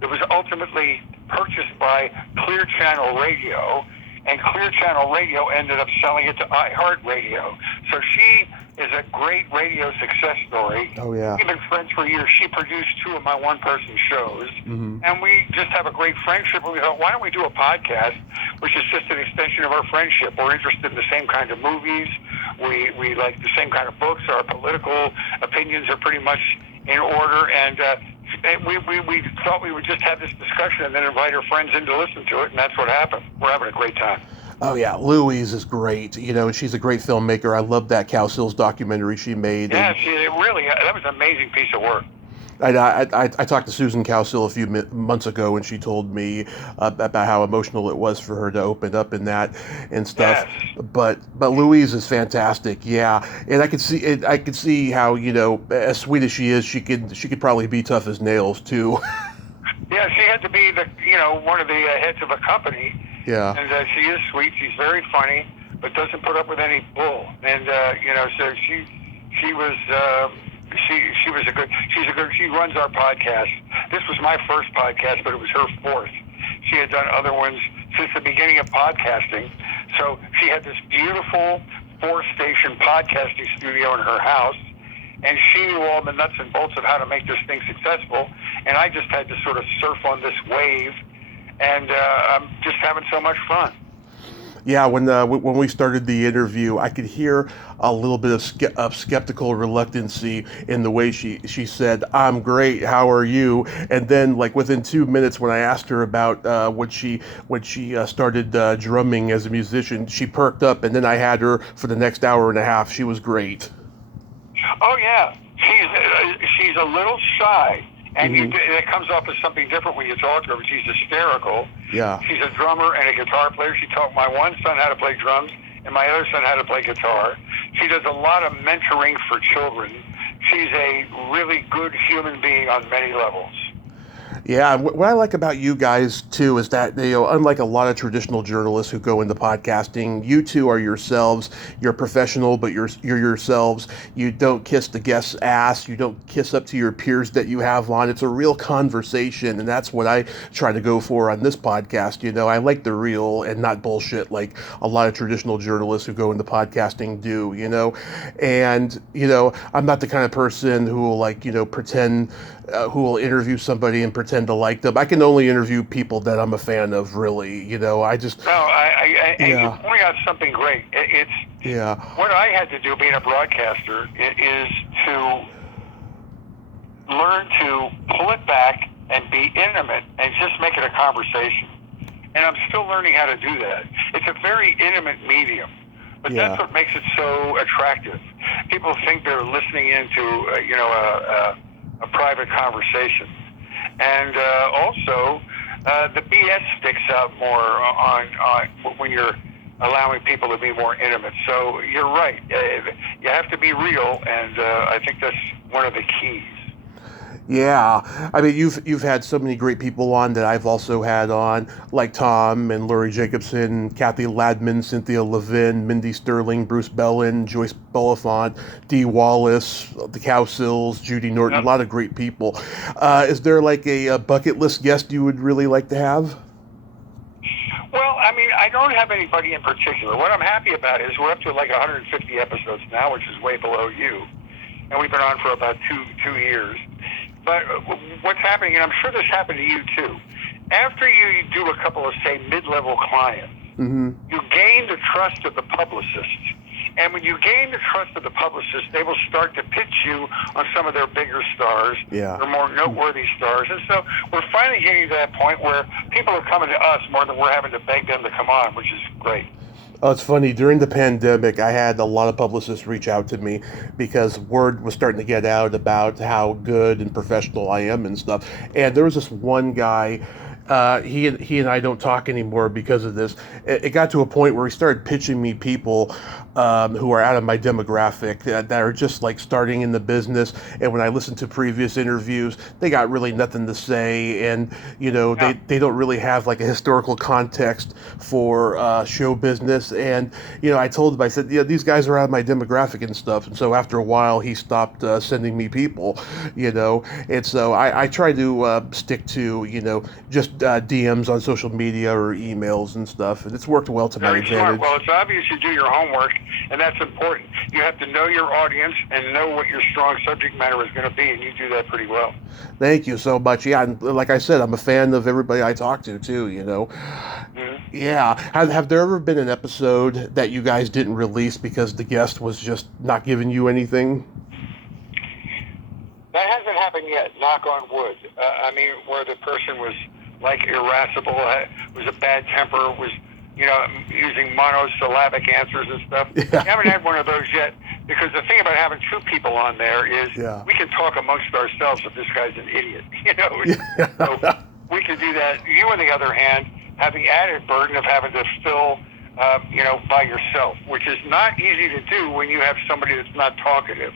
It was ultimately purchased by Clear Channel Radio, and Clear Channel Radio ended up selling it to iHeartRadio. So she is a great radio success story. Oh, yeah. We've been friends for years. She produced 2 of my one-person shows, Mm-hmm. and we just have a great friendship. And we thought, why don't we do a podcast, which is just an extension of our friendship? We're interested in the same kind of movies. We like the same kind of books. Our political opinions are pretty much in order, and we thought we would just have this discussion and then invite our friends in to listen to it, and that's what happened. We're having a great time. Oh yeah, Louise is great. She's a great filmmaker. I love that Cow Sills documentary she made. Yeah, that was an amazing piece of work. I talked to Susan Cowsill a few months ago, and she told me about how emotional it was for her to open up in that and stuff. Yes. But Louise is fantastic, yeah. And I could see how as sweet as she is, she could probably be tough as nails too. Yeah, she had to be one of the heads of a company. Yeah. And she is sweet. She's very funny, but doesn't put up with any bull. And so she was. She runs our podcast. This was my first podcast, but it was her 4th. She had done other ones since the beginning of podcasting. So she had this beautiful 4-station podcasting studio in her house, and she knew all the nuts and bolts of how to make this thing successful. And I just had to sort of surf on this wave, and I'm just having so much fun. Yeah, when we started the interview, I could hear a little bit of skeptical reluctancy in the way she said, "I'm great. How are you?" And then, like within 2 minutes, when I asked her about when she started drumming as a musician, she perked up, and then I had her for the next hour and a half. She was great. Oh yeah, she's a little shy. And Mm-hmm. it comes off as something different when you talk to her. She's hysterical. Yeah. She's a drummer and a guitar player. She taught my one son how to play drums and my other son how to play guitar. She does a lot of mentoring for children. She's a really good human being on many levels. Yeah, what I like about you guys too is that unlike a lot of traditional journalists who go into podcasting, you two are yourselves. You're professional, but you're yourselves. You don't kiss the guest's ass. You don't kiss up to your peers that you have on. It's a real conversation, and that's what I try to go for on this podcast. I like the real and not bullshit like a lot of traditional journalists who go into podcasting do. And I'm not the kind of person who will pretend. Who will interview somebody and pretend to like them. I can only interview people that I'm a fan of, really. I just... No, and you point out something great. It's what I had to do being a broadcaster is to learn to pull it back and be intimate and just make it a conversation. And I'm still learning how to do that. It's a very intimate medium, but that's what makes it so attractive. People think they're listening into, a private conversation. And also, the BS sticks out more on when you're allowing people to be more intimate. So you're right. You have to be real, and I think that's one of the keys. Yeah, I mean you've had so many great people on that I've also had on, like Tom and Laurie Jacobson, Kathy Ladman, Cynthia Levin, Mindy Sterling, Bruce Bellin, Joyce Bulifant, Dee Wallace, the Cowsills, Judy Norton, a Yep. lot of great people. Is there like a bucket list guest you would really like to have? Well, I mean, I don't have anybody in particular. What I'm happy about is we're up to like 150 episodes now, which is way below you, and we've been on for about two years. But what's happening, and I'm sure this happened to you too, after you do a couple of, say, mid-level clients, Mm-hmm. you gain the trust of the publicists. And when you gain the trust of the publicists, they will start to pitch you on some of their bigger stars, Yeah. their more noteworthy stars. And so we're finally getting to that point where people are coming to us more than we're having to beg them to come on, which is great. Oh, it's funny. During the pandemic, I had a lot of publicists reach out to me because word was starting to get out about how good and professional I am and stuff. And there was this one guy. He and I don't talk anymore because of this. It got to a point where he started pitching me people who are out of my demographic that are just like starting in the business. And when I listened to previous interviews, they got really nothing to say, and Yeah. they don't really have like a historical context for show business. And I told him, I said, yeah, these guys are out of my demographic and stuff. And so after a while, he stopped sending me people. And so I try to stick to just DMs on social media or emails and stuff, and it's worked well to my Very advantage. smart. Well, it's obvious you do your homework, and that's important. You have to know your audience and know what your strong subject matter is going to be, and you do that pretty well. Thank you so much. Yeah, and like I said, I'm a fan of everybody I talk to too. Mhm. Yeah. Have there ever been an episode that you guys didn't release because the guest was just not giving you anything? That hasn't happened yet, knock on wood. I mean, where the person was like irascible, was a bad temper, was, using monosyllabic answers and stuff. Yeah. We haven't had one of those yet, because the thing about having two people on there is Yeah. we can talk amongst ourselves if this guy's an idiot, Yeah. So we can do that. You, on the other hand, have the added burden of having to fill, by yourself, which is not easy to do when you have somebody that's not talkative.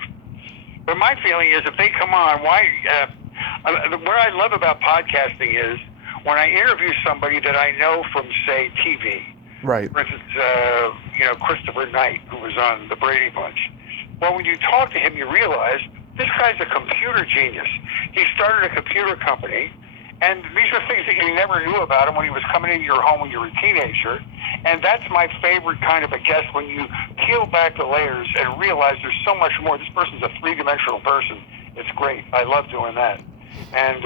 But my feeling is, if they come on, what I love about podcasting is when I interview somebody that I know from, say, TV. Right. For instance, Christopher Knight, who was on The Brady Bunch. Well, when you talk to him, you realize this guy's a computer genius. He started a computer company, and these are things that you never knew about him when he was coming into your home when you were a teenager. And that's my favorite kind of a guest, when you peel back the layers and realize there's so much more. This person's a three-dimensional person. It's great. I love doing that. And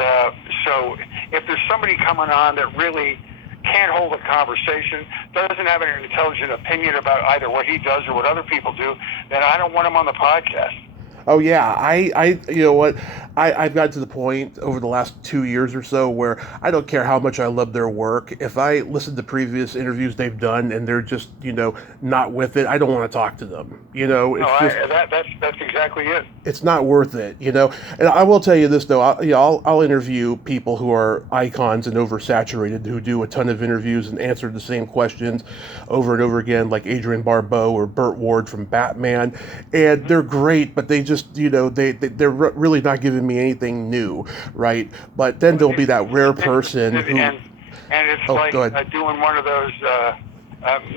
so if there's somebody coming on that really can't hold a conversation, doesn't have an intelligent opinion about either what he does or what other people do, then I don't want him on the podcast. Oh yeah, I you know what, I've got to the point over the last 2 years or so where I don't care how much I love their work. If I listen to previous interviews they've done and they're just not with it, I don't want to talk to them. That's exactly it. It's not worth it. And I will tell you this though, I'll interview people who are icons and oversaturated, who do a ton of interviews and answer the same questions over and over again, like Adrienne Barbeau or Burt Ward from Batman, and they're great, but they just they're really not giving me anything new, right? But then there'll be that rare person who. And it's like doing one of those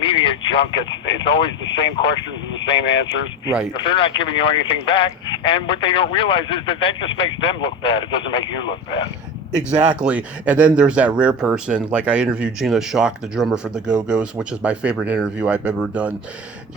media junkets. It's always the same questions and the same answers. Right. If they're not giving you anything back, and what they don't realize is that just makes them look bad. It doesn't make you look bad. Exactly. And then there's that rare person, like I interviewed Gina Schock, the drummer for the Go-Go's, which is my favorite interview I've ever done.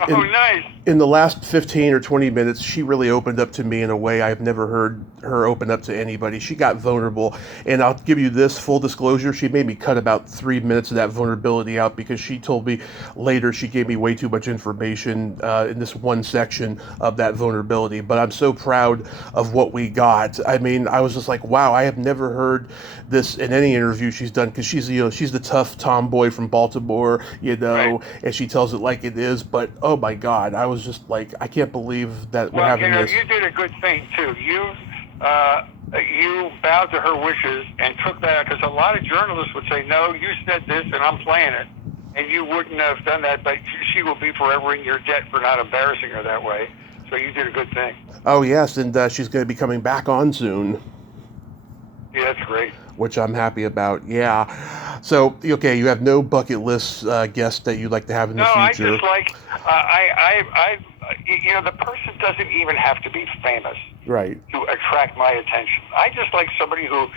Nice. In the last 15 or 20 minutes, she really opened up to me in a way I've never heard her open up to anybody. She got vulnerable. And I'll give you this full disclosure. She made me cut about 3 minutes of that vulnerability out because she told me later she gave me way too much information in this one section of that vulnerability. But I'm so proud of what we got. I mean, I was just like, wow, I have never heard this in any interview she's done, because she's the tough tomboy from Baltimore, Right. and she tells it like it is. But oh my God, I was just like, I can't believe that we're having this. You did a good thing too. You bowed to her wishes and took that, because a lot of journalists would say, no, you said this and I'm playing it, and you wouldn't have done that. But she will be forever in your debt for not embarrassing her that way. So you did a good thing. Oh yes, and she's going to be coming back on soon. Yeah, that's great. which I'm happy about. Yeah. So, okay, you have no bucket list guest that you'd like to have in the No, I future. just like the person doesn't even have to be famous Right. to attract my attention. I just like somebody who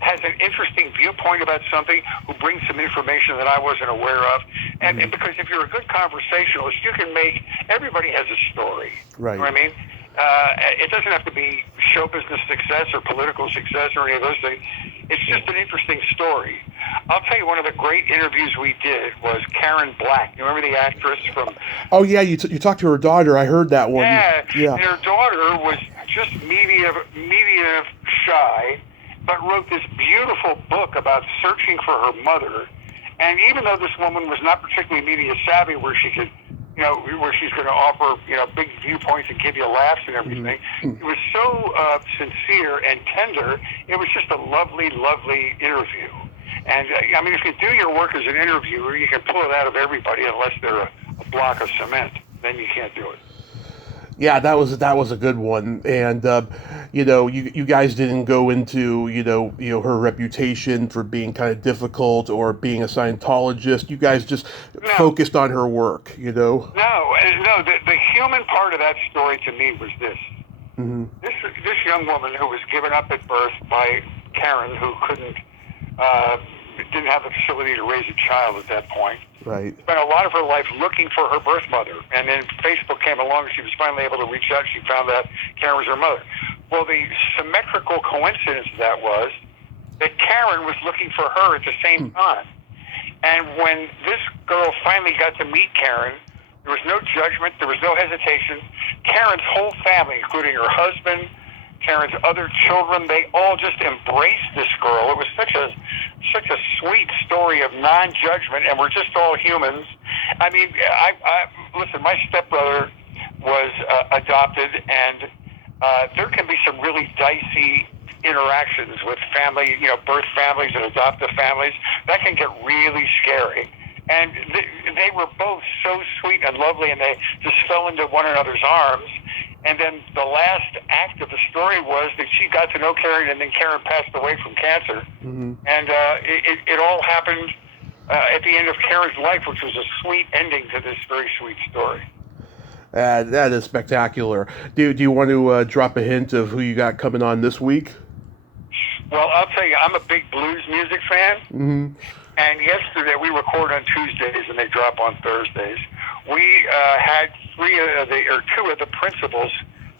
has an interesting viewpoint about something, who brings some information that I wasn't aware of. And because if you're a good conversationalist, you can everybody has a story. Right. You know what I mean? It doesn't have to be show business success or political success or any of those things. It's just an interesting story. I'll tell you, one of the great interviews we did was Karen Black. You remember the actress from... Oh, yeah, you talked to her daughter. I heard that one. Yeah. And her daughter was just media shy, but wrote this beautiful book about searching for her mother. And even though this woman was not particularly media savvy, where she could, where she's going to offer, big viewpoints and give you laughs and everything, it was so sincere and tender. It was just a lovely, lovely interview. And if you do your work as an interviewer, you can pull it out of everybody unless they're a block of cement. Then you can't do it. Yeah, that was a good one, and you guys didn't go into her reputation for being kind of difficult or being a Scientologist. You guys just focused on her work, No, the human part of that story to me was this. Mm-hmm. This young woman who was given up at birth by Karen, who didn't have the facility to raise a child at that point. Right. Spent a lot of her life looking for her birth mother, and then Facebook came along, and she was finally able to reach out. She found out Karen was her mother. Well, the symmetrical coincidence of that was that Karen was looking for her at the same time. And when this girl finally got to meet Karen, there was no judgment, there was no hesitation. Karen's whole family, including her husband, Karen's other children, they all just embraced this girl. It was such a sweet story of non-judgment, and we're just all humans. I mean, listen, my stepbrother was adopted, and there can be some really dicey interactions with family, birth families and adoptive families. That can get really scary. And they were both so sweet and lovely, and they just fell into one another's arms. And then the last act of the story was that she got to know Karen, and then Karen passed away from cancer. Mm-hmm. And it all happened at the end of Karen's life, which was a sweet ending to this very sweet story. That is spectacular. Do you want to drop a hint of who you got coming on this week? Well, I'll tell you, I'm a big blues music fan. Mm-hmm. And yesterday, we record on Tuesdays and they drop on Thursdays. We had two of the principals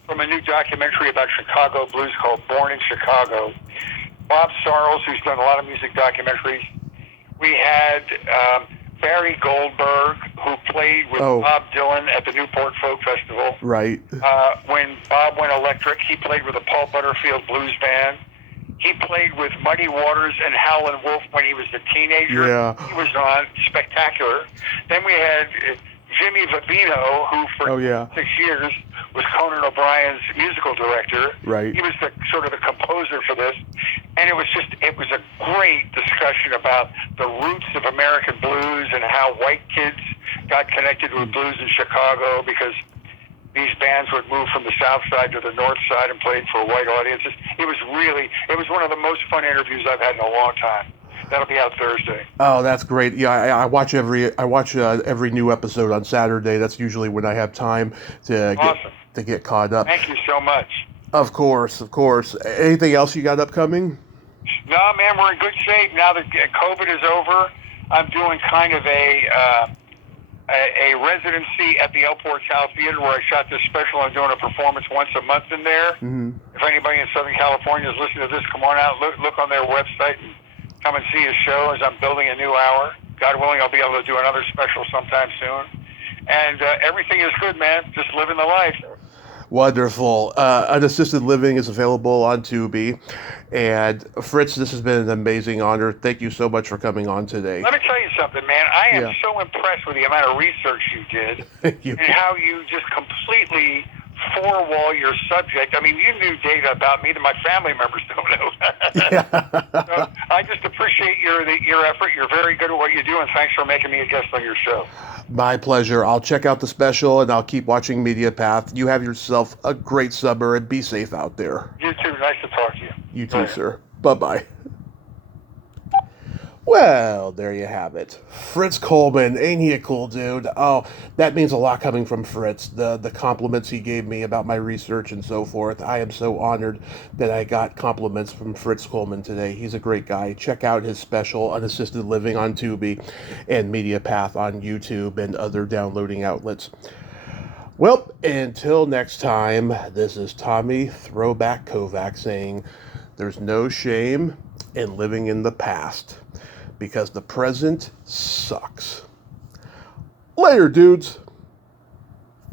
from a new documentary about Chicago blues called Born in Chicago. Bob Sarles, who's done a lot of music documentaries. We had Barry Goldberg, who played with Bob Dylan at the Newport Folk Festival. Right. When Bob went electric, he played with the Paul Butterfield Blues Band. He played with Muddy Waters and Howlin' Wolf when he was a teenager. Yeah. He was on spectacular. Then we had Jimmy Vivino, who for 6 years was Conan O'Brien's musical director. Right. He was the composer for this. And it was a great discussion about the roots of American blues and how white kids got connected with blues in Chicago, because these bands would move from the south side to the north side and played for white audiences. It was one of the most fun interviews I've had in a long time. That'll be out Thursday. Oh, that's great. Yeah, I watch every new episode on Saturday. That's usually when I have time to get caught up. Thank you so much. Of course. Anything else you got upcoming? No, man, we're in good shape now that COVID is over. I'm doing kind of a residency at the El Portal Theater where I shot this special. I'm doing a performance once a month in there. Mm-hmm. If anybody in Southern California is listening to this, come on out, look on their website and come and see a show as I'm building a new hour. God willing, I'll be able to do another special sometime soon. And everything is good, man. Just living the life. Wonderful. Unassisted Living is available on Tubi. And Fritz, this has been an amazing honor. Thank you so much for coming on today. Let me tell you something, man. I am so impressed with the amount of research you did. Thank you. And how you just completely four-wall your subject. I mean, you knew data about me that my family members don't know. So I just appreciate your effort. You're very good at what you do, and thanks for making me a guest on your show. My pleasure. I'll check out the special, and I'll keep watching Media Path. You have yourself a great summer, and be safe out there. You too. Nice to talk to you. You too, sir. Bye-bye. Well, there you have it. Fritz Coleman, ain't he a cool dude? Oh, that means a lot coming from Fritz. The compliments he gave me about my research and so forth. I am so honored that I got compliments from Fritz Coleman today. He's a great guy. Check out his special, Unassisted Living, on Tubi and MediaPath on YouTube and other downloading outlets. Well, until next time, this is Tommy Throwback Kovac saying there's no shame in living in the past, because the present sucks. Later, dudes.